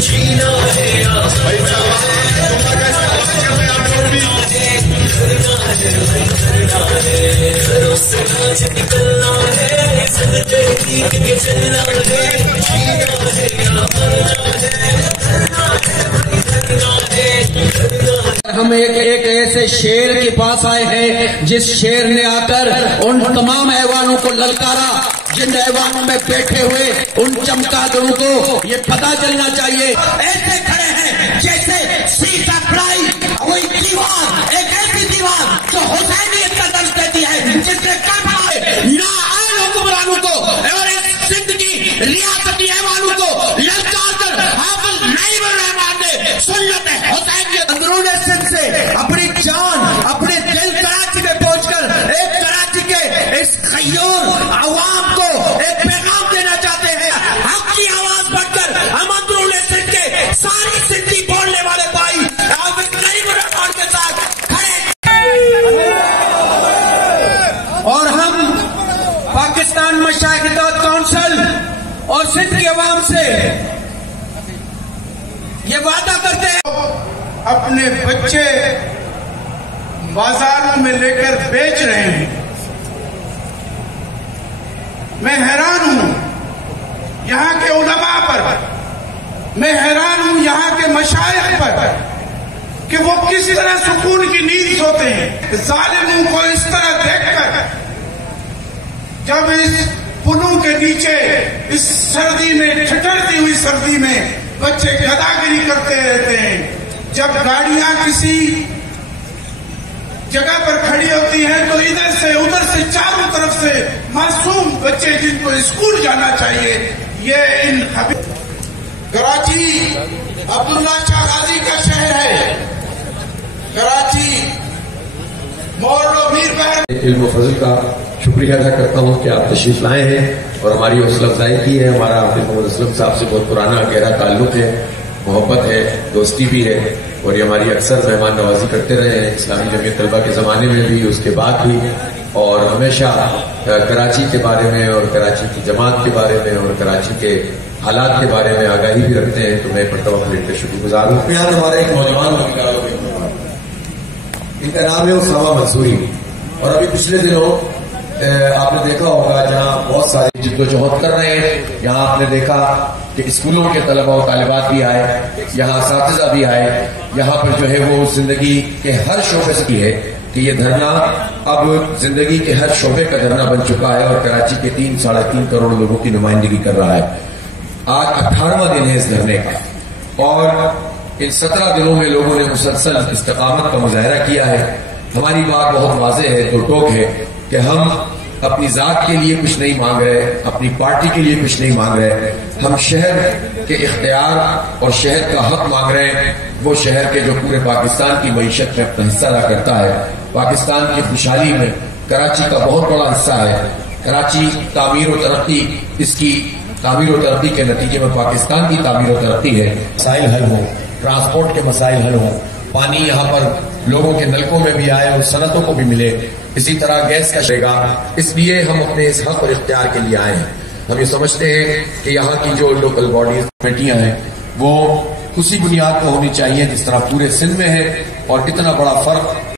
جینا ہے یا مرنا ہے، گھروں سے آج نکلنا ہے، زندگی کے چلنا ہے، جینا ہے یا مرنا ہے۔ ہم ایک ایسے شیر کے پاس آئے ہیں جس شیر نے آ کر ان تمام ایوانوں کو للکارا جن ایوانوں میں بیٹھے ہوئے ان چمگادڑوں کو یہ پتہ چلنا چاہیے ایسے کھڑے ہیں جیسے سیسا کھڑائی کوئی دیوار، ایک ایسی دیوار جو حسینیت کا درس دیتی ہے، جس نے کہا ہے نااہل حکمرانوں کو اور اس سندھ کی ریاستی ایوانوں کو للکار کر حافظ نعیم الرحمان نے سنت حسینیت اندرون سندھ سے اپنی جان اپنے دل کراچی میں پہنچ کر ایک کراچی کے اس غیور عوام کو ایک پیغام دینا چاہتے ہیں۔ حق کی آواز بڑھ کر ہم اندرون سندھ کے ساری سندھی بولنے والے بھائی حافظ نعیم الرحمان کے ساتھ کھڑے، اور ہم پاکستان مشائخ دعوت کونسل اور سندھ کی عوام سے یہ وعدہ کرتے ہیں اپنے بچے بازاروں میں لے کر بیچ رہے ہیں۔ میں حیران ہوں یہاں کے علماء پر، میں حیران ہوں یہاں کے مشائخ پر کہ وہ کس طرح سکون کی نیند سوتے ہیں۔ ظالموں کو اس طرح دیکھ کر جب اس پلوں کے نیچے اس سردی میں، ٹھٹرتی ہوئی سردی میں بچے گداگری کرتے رہتے ہیں، جب گاڑیاں کسی جگہ پر کھڑی ہوتی ہیں تو ادھر سے ادھر سے چاروں طرف سے معصوم بچے جن کو اسکول جانا چاہیے، یہ ان کراچی عبداللہ شاہ غازی کا شہر ہے، کراچی مولو میر بہر علم و فضل کا شکریہ ادا کرتا ہوں کہ آپ تشریف لائے ہیں اور ہماری حوصلہ افزائی کی ہے۔ ہمارا عبد محمد اسلم صاحب سے بہت پرانا گہرا تعلق ہے، محبت ہے، دوستی بھی ہے، اور یہ ہماری اکثر مہمان نوازی کرتے رہے ہیں، اسلامی جمعیت طلبہ کے زمانے میں بھی، اس کے بعد بھی، اور ہمیشہ کراچی کے بارے میں اور کراچی کی جماعت کے بارے میں اور کراچی کے حالات کے بارے میں آگاہی بھی رکھتے ہیں۔ تو میں مرتبہ پلیٹ کا شکر گزار ہوں۔ یہاں ہمارے ایک نوجوان ان کا نام ہے اسامہ منصوری، اور ابھی پچھلے دنوں آپ نے دیکھا ہوگا جہاں بہت سارے جدوجہد کر رہے ہیں، یہاں آپ نے دیکھا کہ اسکولوں کے طلبہ و طالبات بھی آئے، یہاں اساتذہ بھی آئے، یہاں پر جو ہے وہ زندگی کے ہر شعبے سے کی ہے کہ یہ دھرنا اب زندگی کے ہر شعبے کا دھرنا بن چکا ہے اور کراچی کے 3-3.5 کروڑ لوگوں کی نمائندگی کر رہا ہے۔ آج 18واں دن ہے اس دھرنے کا، اور ان 17 دنوں میں لوگوں نے مسلسل استقامت کا مظاہرہ کیا ہے۔ ہماری بات بہت واضح ہے، دو ٹوک ہے کہ ہم اپنی ذات کے لیے کچھ نہیں مانگ رہے، اپنی پارٹی کے لیے کچھ نہیں مانگ رہے، ہم شہر کے اختیار اور شہر کا حق مانگ رہے ہیں، وہ شہر کے جو پورے پاکستان کی معیشت میں اپنا حصہ ادا کرتا ہے، پاکستان کی خوشحالی میں کراچی کا بہت بڑا حصہ ہے۔ کراچی تعمیر و ترقی، اس کی تعمیر و ترقی کے نتیجے میں پاکستان کی تعمیر و ترقی ہے۔ مسائل حل ہوں، ٹرانسپورٹ کے مسائل حل ہوں، پانی یہاں پر لوگوں کے نلکوں میں بھی آئے اور صنعتوں کو بھی ملے، اسی طرح گیس کا شے گا، اس لیے ہم اپنے اس حق اور اختیار کے لیے آئے ہیں۔ ہم یہ سمجھتے ہیں کہ یہاں کی جو لوکل باڈیز کمیٹیاں ہیں وہ اسی بنیاد پر ہونی چاہیے جس طرح پورے سندھ میں ہے، اور اتنا بڑا فرق